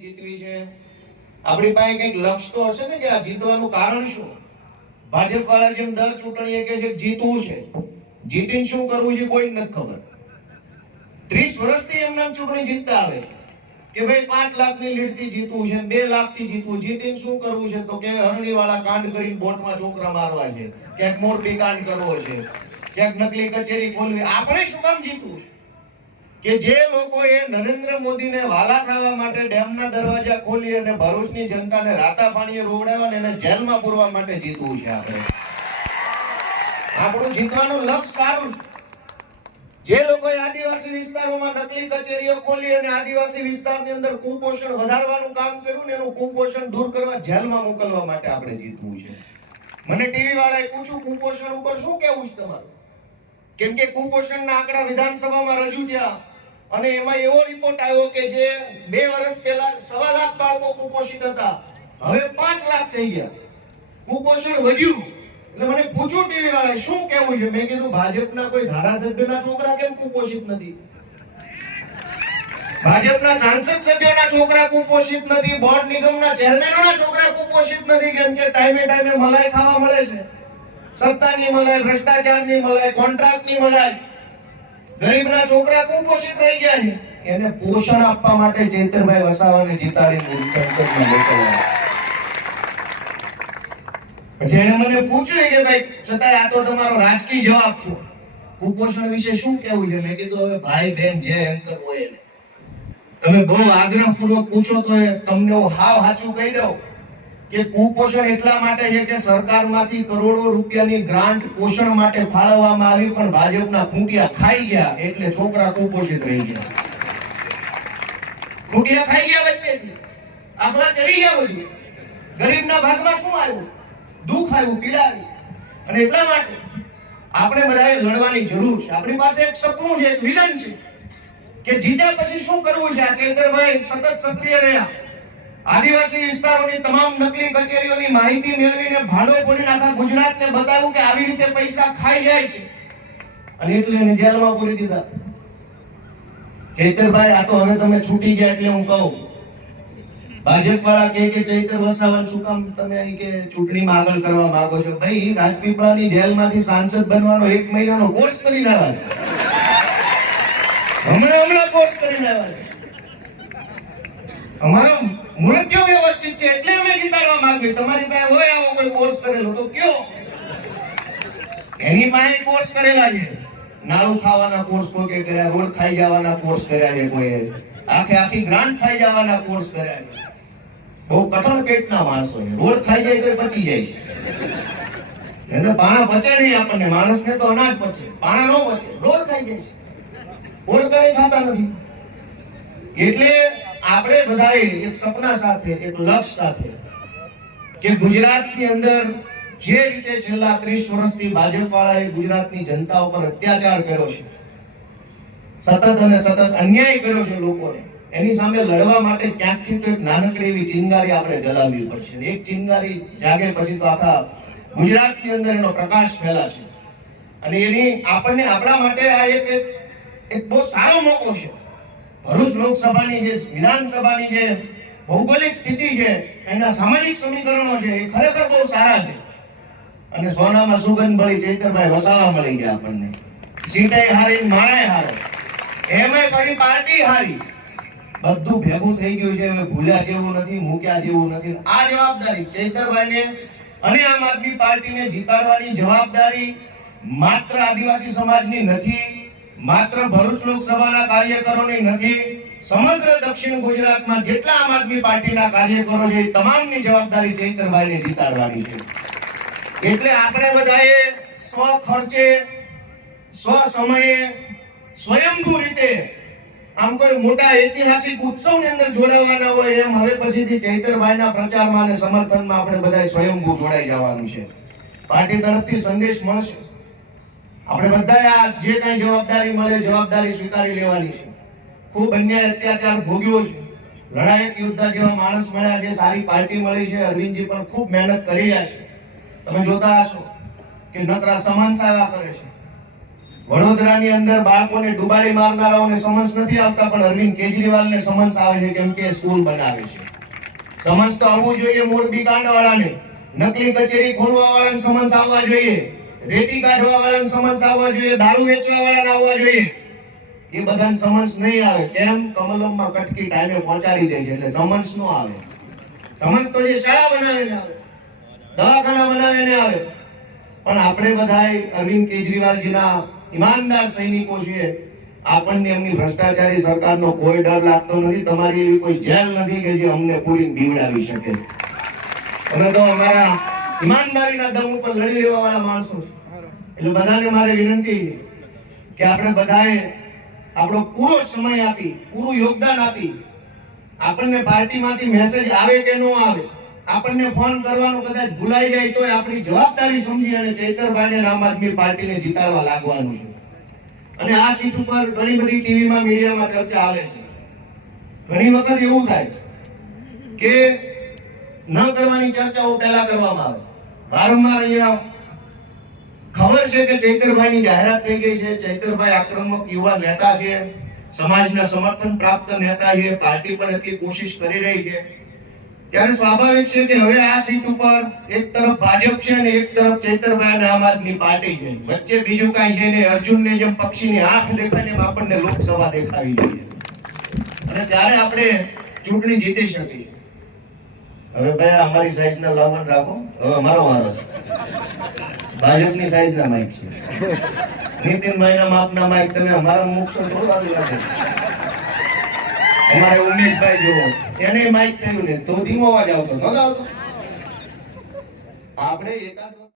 જીતવી છે, આપણી પાસે કંઈક લક્ષ્ય તો હશે ને કે આ જીતવાનું કારણ શું? ભાજપ વાળા જેમ દર ચૂંટણીએ કહે છે જીતવું છે, જીતીને શું કરવું છે કોઈ નથી ખબર. 30 વર્ષથી એમ નામ ચૂંટણી જીતતા આવે કે ભાઈ 5 લાખની લીડથી જીતવું છે, 2 લાખથી જીતવું, જીતીને શું કરવું છે? તો કે હરણી વાળા કાંડ કરીને બોટમાં છોકરા મારવા છે, ક્યાંક મોરબી કાંડ કરવો છે, ક્યાંક નકલી કચેરી ખોલવી. આપણે શું કામ જીતવું છે? કે જે લોકોએ નરેન્દ્ર મોદીને વાલા ખાવા માટે ડેમના દરવાજા ખોલી અને ભરૂચની જનતાને રાતા પાણીએ રોવડાવ્યા અને એને જેલમાં પૂરવા માટે જીતવું છે. આપણું જીતવાનું લક્ષ્ય સારું છે. જે લોકોએ આદિવાસી વિસ્તારોમાં નકલી કચેરીઓ ખોલી અને આદિવાસી વિસ્તારની અંદર કુપોષણ વધારવાનું કામ કર્યું ને એનું કુપોષણ દૂર કરવા જેલમાં મોકલવા માટે આપણે જીતવું છે. મને ટીવી વાળાએ પૂછ્યું કુપોષણ ઉપર શું કહેવું છે તમારું? કેમ કે કુપોષણના આંકડા વિધાનસભામાં રજૂ થયા અને એમાં એવો રિપોર્ટ આવ્યો કે જે 2 વર્ષ પહેલા 1.25 લાખ બાળકો કુપોષિત હતા, હવે 5 લાખ થઈ ગયા. કુપોષણ વધ્યું. એટલે મને પૂછ્યું ટીવી વાળાએ શું કહેવું છે? મેં કીધું ભાજપના કોઈ ધારાસભ્યના છોકરા કેમ કુપોષિત નથી? ભાજપના સાંસદ સભ્યોના છોકરા કુપોષિત નથી, બોર્ડ નિગમના ચેરમેનોના છોકરા કુપોષિત નથી. કેમ કે ટાઈમે ટાઈમે મલાઈ ખાવા મળે છે, સત્તાની મલાઈ, ભ્રષ્ટાચારની મલાઈ, કોન્ટ્રાક્ટની મલાઈ. ગરીબના છોકરા કુપોષિત રહી ગયા છે. એને પોષણ આપવા માટે ચૈતરભાઈ વસાવાને જીતાડીને સંસદમાં મોકલ્યા. પછી એને મને પૂછ્યું કે ભાઈ છતાં આ તો તમારો રાજકીય જવાબ થયો, કુપોષણ વિશે શું કહેવું છે? મેં કીધું હવે ભાઈ બહેન જે એન્કર હોય એને તમે બહુ આગ્રહપૂર્વક પૂછો તો તમને હું હાવ સાચું કહી દઉં કે કુપોષણ એટલા માટે છે કે સરકારમાંથી કરોડો રૂપિયાની ગ્રાન્ટ પોષણ માટે ફાળવવામાં આવી પણ ભાજપના ખૂંટિયા ખાઈ ગયા એટલે છોકરા કુપોષિત રહી ગયા. ખૂંટિયા ખાઈ ગયા વચ્ચેથી, આખલા ચરી ગયા. બધું ગરીબના ભાગમાં શું આવ્યું? દુઃખ આવ્યું, પીડા આવી. અને એટલા માટે આપણે બધાએ લડવાની જરૂર છે. આપણી પાસે એક સપનું છે, એક વિઝન છે કે જીત્યા પછી શું કરવું છે. આ ચૈતરભાઈ સતત સક્રિય રહ્યા, આદિવાસી વિસ્તારોની તમામ નકલી કચેરીઓની માહિતી મેળવીને ભાડો ફોડીને આખા ગુજરાતને બતાવ્યું કે આવી રીતે પૈસા ખાઈ જાય છે અને એટલે એને જેલમાં પૂરી દીધા. ચૈતરભાઈ આ તો હવે તમે છૂટી ગયા એટલે હું કહું, ભાજપ વાળા કે ચૈતર વસાવા શું કામ તમે અહીં કે ચૂંટણીમાં આગળ કરવા માંગો છો? ભાઈ રાજપીપળાની જેલમાંથી સાંસદ બનવાનો 1 મહિનાનો કોર્સ કરીને આવ્યા, હમણાં કોર્સ કરીને આવ્યા. અમારો મૃત્યુ વ્યવસ્થિત છે એટલે અમે જીતાડવા માંગીએ. તમારી પાસે હોય આવો કોઈ કોર્સ કરેલો તો કયો? એની પાસે કોર્સ કરેલા છે, નાળું ખાવાના કોર્સ કોઈ કર્યા, રોડ ખાઈ જવાના કોર્સ કર્યા છે, કોઈ આખી ગ્રાન્ટ ખાઈ જવાના કોર્સ કર્યા છે. બહુ કઠણ પેટના માણસો છે, રોડ ખાઈ જાય તો પચી જાય છે. એટલે પાણા પચે નહીં આપણને, માણસને તો અનાજ પચે, પાણા ન પચે, રોડ ખાઈ જાય છે. રોડ કરે ખાતા નથી. એટલે આપણે બધાએ એક સપના સાથે, એક લક્ષ્ય સાથે કે ગુજરાતની અંદર જે રીતે છેલ્લા 30 વર્ષથી ભાજપ વાળાએ ગુજરાતની જનતા ઉપર અત્યાચાર કર્યો છે, સતત અને સતત અન્યાય કર્યો છે લોકોને, એની સામે લડવા માટે ક્યાંકથી તો એક નાનકડી એવી ચિંગારી આપણે જલાવવી પડશે. એક ચિંગારી જાગે પછી તો આખા ગુજરાતની અંદર એનો પ્રકાશ ફેલાશે. અને એની આપણને આપણા માટે આ એક બહુ સારો મોકો છે. ભરૂચ લોકસભાની જે વિધાનસભાની જે ભૌગોલિક સ્થિતિ છે, એના સામાજિક સમીકરણો છે, એ ખરેખર બહુ સારા છે. અને સોનામાં સુગંધ ભળી ચૈતરભાઈ વસાવા મળી ગયા આપણને. સીટે હારી, માળાએ હારો, એમાંય ફરી પાર્ટી હારી. બધું ભેગું થઈ ગયું છે. હવે ભૂલ્યા જેવું નથી, મૂક્યા જેવું નથી. આ જવાબદારી ચૈતરભાઈને અને આમ આદમી પાર્ટીને જીતાડવાની જવાબદારી માત્ર આદિવાસી સમાજની નથી, માત્ર ભરૂચ લોકસભાના કાર્યકરોની નથી, સમગ્ર દક્ષિણ ગુજરાતમાં જેટલા આમ આદમી પાર્ટીના કાર્યકરો છે તમામની જવાબદારી ચૈતરભાઈને જીતાડવાની છે. એટલે આપણે બધાએ સ્વ ખર્ચે, સ્વ સમયે, સ્વયંભૂ રીતે આમ કોઈ મોટા ઐતિહાસિક ઉત્સવની અંદર જોડાવાના હોય એમ હવે પછીથી ચૈતરભાઈના પ્રચારમાં અને સમર્થનમાં આપણે બધાએ સ્વયંભૂ જોડાઈ જવાનું છે. પાર્ટી તરફથી સંદેશ મળશે. આપણે બધાએ આ જે કઈ જવાબદારી મળે જવાબદારી સ્વીકારી લેવાની છે. ખૂબ અન્યાય અત્યાચાર ભોગ્યો છે, લડાયક યોદ્ધા જેવા માણસ મળ્યા છે, સારી પાર્ટી મળી છે. અરવિંદજી પણ ખૂબ મહેનત કરી રહ્યા છે. તમે જોતા હશો કે નકરા સમાન સેવા કરે છે. વડોદરાની અંદર બાળકોને ડુબાડી મારનારાઓને સમન્સ નથી આવતા, પણ અરવિંદ કેજરીવાલને સમન્સ આવે છે કેમ કે સ્કૂલ બનાવે છે. સમન્સ તો આવવું જોઈએ મોરબી કાંડવાળાને, નકલી કચેરી ખોલવા વાળાને સમન્સ આવવા જોઈએ, રેતી કાઢવા વાળાને સમન્સ આવવા જોઈએ, દારૂ વેચવા વાળાને આવવા જોઈએ. એ બધાને સમન્સ નહીં આવે. કેમ? કમલમમાં કટકી ટાઈમે પહોંચાડી દે છે એટલે સમન્સ નો આવે. સમન્સ તો જે શાળા બનાવીને આવે, દવાખાના બનાવીને આવે. પણ આપણે બધાય અરવિંદ કેજરીવાલજીના ઈમાનદાર સૈનિકો છીએ. આપણને એમની ભ્રષ્ટાચારી સરકારનો કોઈ ડર લાગતો નથી. તમારી એવી કોઈ જેલ નથી કે જે અમને પૂરીને બીવડાવી શકે. અમે તો અમારા ઈમાનદારીના દમ ઉપર લડી લેવા વાળા માણસો છે. એટલે બધાને મારે વિનંતી છે કે આપણે બધાએ આપણો પૂરો સમય આપી, પૂરું યોગદાન આપી. આપણને પાર્ટીમાંથી મેસેજ આવે કે ન આવે, આપણને ફોન કરવાનો કદાચ ભૂલાઈ જાય તો આપણી જવાબદારી સમજી અને ચૈતરભાઈને આમ આદમી પાર્ટીને જીતાડવા લાગવાનું છે. અને આ સીટ ઉપર ઘણી બધી ટીવીમાં, મીડિયામાં ચર્ચા હાલે છે. ઘણી વખત એવું થાય કે ન કરવાની ચર્ચાઓ પહેલા કરવામાં આવે. વારંવાર અહીંયા ખબર છે કે ચૈતરભાઈની જાહેરાત થઈ ગઈ છે. ચૈતરભાઈ આક્રમક યુવા નેતા છે, સમાજના સમર્થન પ્રાપ્ત નેતા છે, પાર્ટી પણ એટલી કોશિશ કરી રહી છે. ત્યારે સ્વાભાવિક છે કે હવે આ સીટ ઉપર એક તરફ ભાજપ છે અને એક તરફ ચૈતરભાઈ અને આમ આદમી પાર્ટી છે. વચ્ચે બીજું કાંઈ છે નહીં. અર્જુનને જેમ પક્ષીની આંખ દેખાય એમ આપણને લોકસભા દેખાવી જોઈએ. અને ત્યારે આપણે ચૂંટણી જીતી શકીએ. હવે ભાઈ અમારી સાઈઝના લાવણ રાખો. હવે અમારો વારો. ભાજપની સાઈઝના માઇક છે. નીતિનભાઈના માપના માઇક તમે અમારા મૂકશો થોડું આવી લાગે. અમારે ઉમેશભાઈ જોવો, એને માઇક થયું ને તો ધીમો અવાજ આવતો નતો આવતો. આપણે એકાદ